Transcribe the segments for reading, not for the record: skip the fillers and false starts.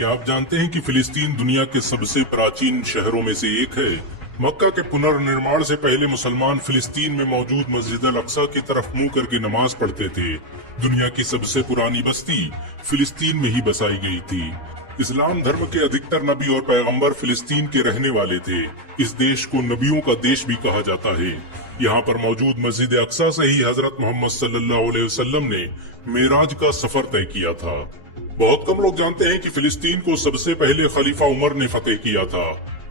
क्या आप जानते हैं कि फिलिस्तीन दुनिया के सबसे प्राचीन शहरों में से एक है। मक्का के पुनर्निर्माण से पहले मुसलमान फिलिस्तीन में मौजूद मस्जिद अल अक्सा की तरफ मुंह करके नमाज पढ़ते थे। दुनिया की सबसे पुरानी बस्ती फिलिस्तीन में ही बसाई गई थी। इस्लाम धर्म के अधिकतर नबी और पैगंबर फिलिस्तीन के रहने वाले थे। इस देश को नबियों का देश भी कहा जाता है। यहाँ पर मौजूद मस्जिद अक्सा से ही हजरत मोहम्मद सल्लल्लाहु अलैहि वसल्लम ने मेराज का सफर तय किया था। बहुत कम लोग जानते हैं कि फिलिस्तीन को सबसे पहले खलीफा उमर ने फतेह किया था,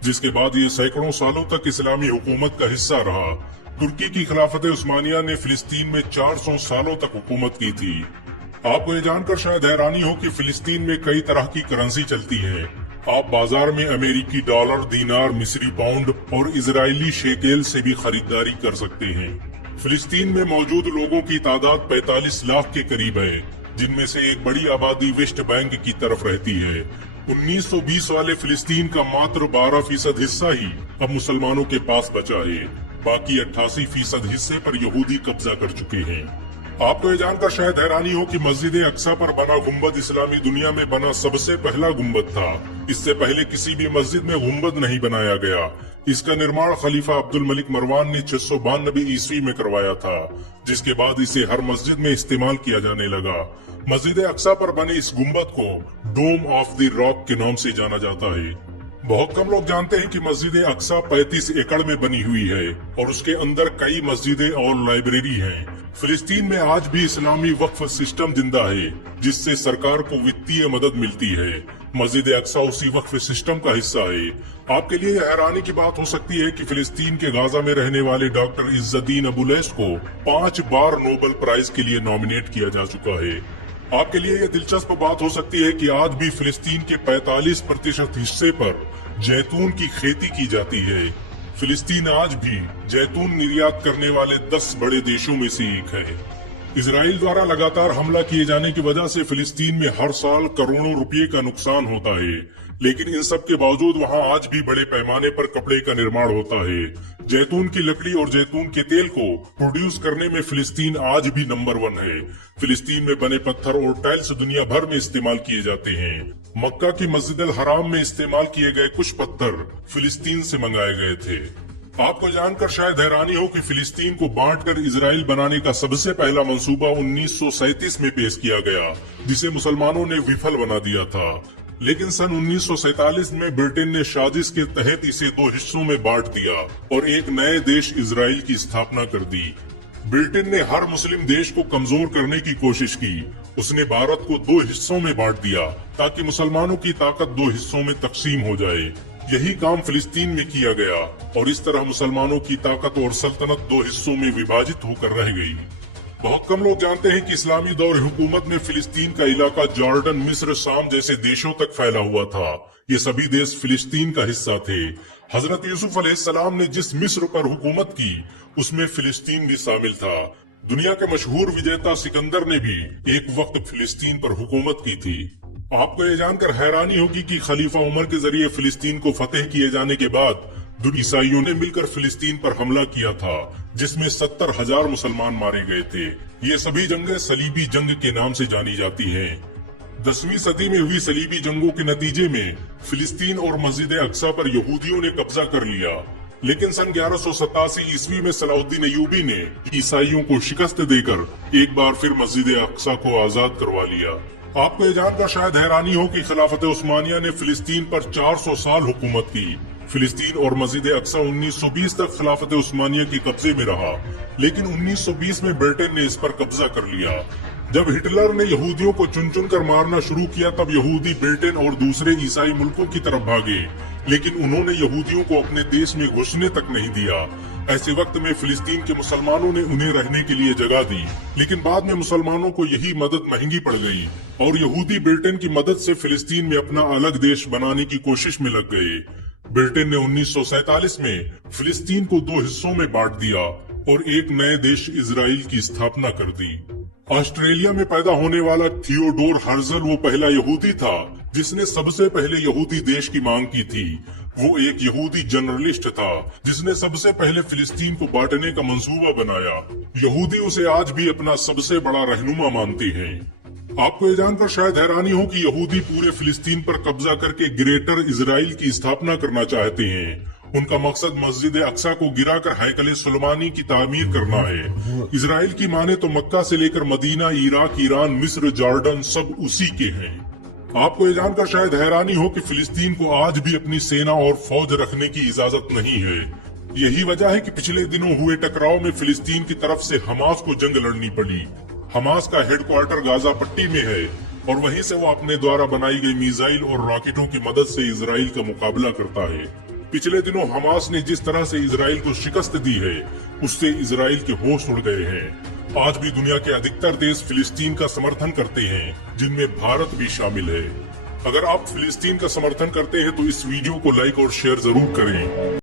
जिसके बाद ये सैकड़ों सालों तक इस्लामी हुकूमत का हिस्सा रहा। तुर्की की खिलाफत उस्मानिया ने फिलिस्तीन में 400 सालों तक हुकूमत की थी। आपको ये जानकर शायद हैरानी हो कि फिलिस्तीन में कई तरह की करेंसी चलती है। आप बाजार में अमेरिकी डॉलर, दीनार, मिस्री पाउंड और इजरायली शेकेल से भी खरीदारी कर सकते हैं। फिलिस्तीन में मौजूद लोगों की तादाद 45 लाख के करीब है, जिनमें से एक बड़ी आबादी वेस्ट बैंक की तरफ रहती है। 1920 वाले फिलिस्तीन का मात्र 12% हिस्सा ही अब मुसलमानों के पास बचा है। बाकी 88% हिस्से पर यहूदी कब्जा कर चुके हैं। आपको ये जानकर शायद हैरानी हो कि मस्जिद अक्सा पर बना गुम्बद इस्लामी दुनिया में बना सबसे पहला गुम्बद था। इससे पहले किसी भी मस्जिद में गुम्बद नहीं बनाया गया। इसका निर्माण खलीफा अब्दुल मलिक मरवान ने 692 ईस्वी में करवाया था, जिसके बाद इसे हर मस्जिद में इस्तेमाल किया जाने लगा। मस्जिद अक्सा पर बने इस गुम्बद को डोम ऑफ द रॉक के नाम से जाना जाता है। बहुत कम लोग जानते हैं कि मस्जिद अक्सा 35 एकड़ में बनी हुई है और उसके अंदर कई मस्जिदें और लाइब्रेरी हैं। फिलिस्तीन में आज भी इस्लामी वक्फ सिस्टम जिंदा है, जिससे सरकार को वित्तीय मदद मिलती है। मस्जिद अक्सा उसी वक्फ सिस्टम का हिस्सा है। आपके लिए हैरानी की बात हो सकती है कि फिलिस्तीन के गाजा में रहने वाले डॉक्टर इज्जुद्दीन अबुलैश को 5 बार नोबेल प्राइज के लिए नॉमिनेट किया जा चुका है। आपके लिए यह दिलचस्प बात हो सकती है कि आज भी फिलिस्तीन के 45% हिस्से पर जैतून की खेती की जाती है। फिलिस्तीन आज भी जैतून निर्यात करने वाले 10 बड़े देशों में से एक है। इजराइल द्वारा लगातार हमला किए जाने की वजह से फिलिस्तीन में हर साल करोड़ों रुपए का नुकसान होता है, लेकिन इन सब के बावजूद वहां आज भी बड़े पैमाने पर कपड़े का निर्माण होता है। जैतून की लकड़ी और जैतून के तेल को प्रोड्यूस करने में फिलिस्तीन आज भी नंबर 1 है। फिलिस्तीन में बने पत्थर और टाइल्स दुनिया भर में इस्तेमाल किए जाते हैं। मक्का की मस्जिद अल हराम में इस्तेमाल किए गए कुछ पत्थर फिलिस्तीन से मंगाए गए थे। आपको जानकर शायद हैरानी हो कि फिलिस्तीन को बांटकर इजराइल बनाने का सबसे पहला मंसूबा 1937 में पेश किया गया, जिसे मुसलमानों ने विफल बना दिया था। लेकिन सन 1947 में ब्रिटेन ने साजिश के तहत इसे 2 हिस्सों में बांट दिया और एक नए देश इजराइल की स्थापना कर दी। ब्रिटेन ने हर मुस्लिम देश को कमजोर करने की कोशिश की। उसने भारत को 2 हिस्सों में बांट दिया ताकि मुसलमानों की ताकत 2 हिस्सों में तकसीम हो जाए। यही काम फिलिस्तीन में किया गया और इस तरह मुसलमानों की ताकत और सल्तनत 2 हिस्सों में विभाजित होकर रह गई। बहुत कम लोग जानते हैं कि इस्लामी दौर हुकूमत में फिलिस्तीन का इलाका जॉर्डन, मिस्र, शाम जैसे देशों तक फैला हुआ था। ये सभी देश फिलिस्तीन का हिस्सा थे। हजरत यूसुफ अलैहिस्सलाम ने जिस मिस्र पर हुकूमत की, उसमें फिलिस्तीन भी शामिल था। दुनिया के मशहूर विजेता सिकंदर ने भी एक वक्त फिलिस्तीन पर हुकूमत की थी। आपको ये जानकर हैरानी होगी कि खलीफा उमर के जरिए फिलिस्तीन को फतेह किए जाने के बाद ईसाइयों ने मिलकर फिलिस्तीन पर हमला किया था, जिसमें 70,000 मुसलमान मारे गए थे। ये सभी जंगें सलीबी जंग के नाम से जानी जाती हैं। 10वीं सदी में हुई सलीबी जंगों के नतीजे में फिलिस्तीन और मस्जिद अक्सा पर यहूदियों ने कब्जा कर लिया। लेकिन सन 1187 ईस्वी में सलाउद्दीन अय्यूबी ने ईसाइयों को शिकस्त देकर एक बार फिर मस्जिद अक्सा को आजाद करवा लिया। आपको ये जानकर शायद हैरानी हो कि खिलाफत उस्मानिया ने फिलिस्तीन पर 400 साल हुकूमत की। फिलिस्तीन और मस्जिद अक्सा 1920 तक खिलाफत उस्मानिया के कब्जे में रहा, लेकिन 1920 में ब्रिटेन ने इस पर कब्जा कर लिया। जब हिटलर ने यहूदियों को चुन चुन कर मारना शुरू किया, तब यहूदी ब्रिटेन और दूसरे ईसाई मुल्कों की तरफ भागे, लेकिन उन्होंने यहूदियों को अपने देश में घुसने तक नहीं दिया। ऐसे वक्त में फिलिस्तीन के मुसलमानों ने उन्हें रहने के लिए जगह दी, लेकिन बाद में मुसलमानों को यही मदद महंगी पड़ गई और यहूदी ब्रिटेन की मदद से फिलिस्तीन में अपना अलग देश बनाने की कोशिश में लग गए। ब्रिटेन ने 1947 में फिलिस्तीन को 2 हिस्सों में बांट दिया और एक नए देश इजराइल की स्थापना कर दी। ऑस्ट्रेलिया में पैदा होने वाला थियोडोर हर्जल वो पहला यहूदी था जिसने सबसे पहले यहूदी देश की मांग की थी। वो एक यहूदी जर्नलिस्ट था जिसने सबसे पहले फिलिस्तीन को बांटने का मंसूबा बनाया। यहूदी उसे आज भी अपना सबसे बड़ा रहनुमा मानते हैं। आपको ये जानकर शायद हैरानी हो कि यहूदी पूरे फिलिस्तीन पर कब्जा करके ग्रेटर इजराइल की स्थापना करना चाहते हैं। उनका मकसद मस्जिद अक्सा को गिराकर हैकल सुलेमानी की तामीर करना है। इजराइल की माने तो मक्का से लेकर मदीना, इराक, ईरान, मिस्र, जॉर्डन सब उसी के हैं। आपको ये जानकर शायद हैरानी हो कि फिलिस्तीन को आज भी अपनी सेना और फौज रखने की इजाजत नहीं है। यही वजह है कि पिछले दिनों हुए टकराव में फिलिस्तीन की तरफ से हमास को जंग लड़नी पड़ी। हमास का हेडक्वार्टर गाजा पट्टी में है और वहीं से वो अपने द्वारा बनाई गई मिसाइल और रॉकेटों की मदद से इजराइल का मुकाबला करता है। पिछले दिनों हमास ने जिस तरह से इजराइल को शिकस्त दी है, उससे इजराइल के होश उड़ गए हैं। आज भी दुनिया के अधिकतर देश फिलिस्तीन का समर्थन करते हैं, जिनमें भारत भी शामिल है। अगर आप फिलिस्तीन का समर्थन करते हैं तो इस वीडियो को लाइक और शेयर जरूर करें।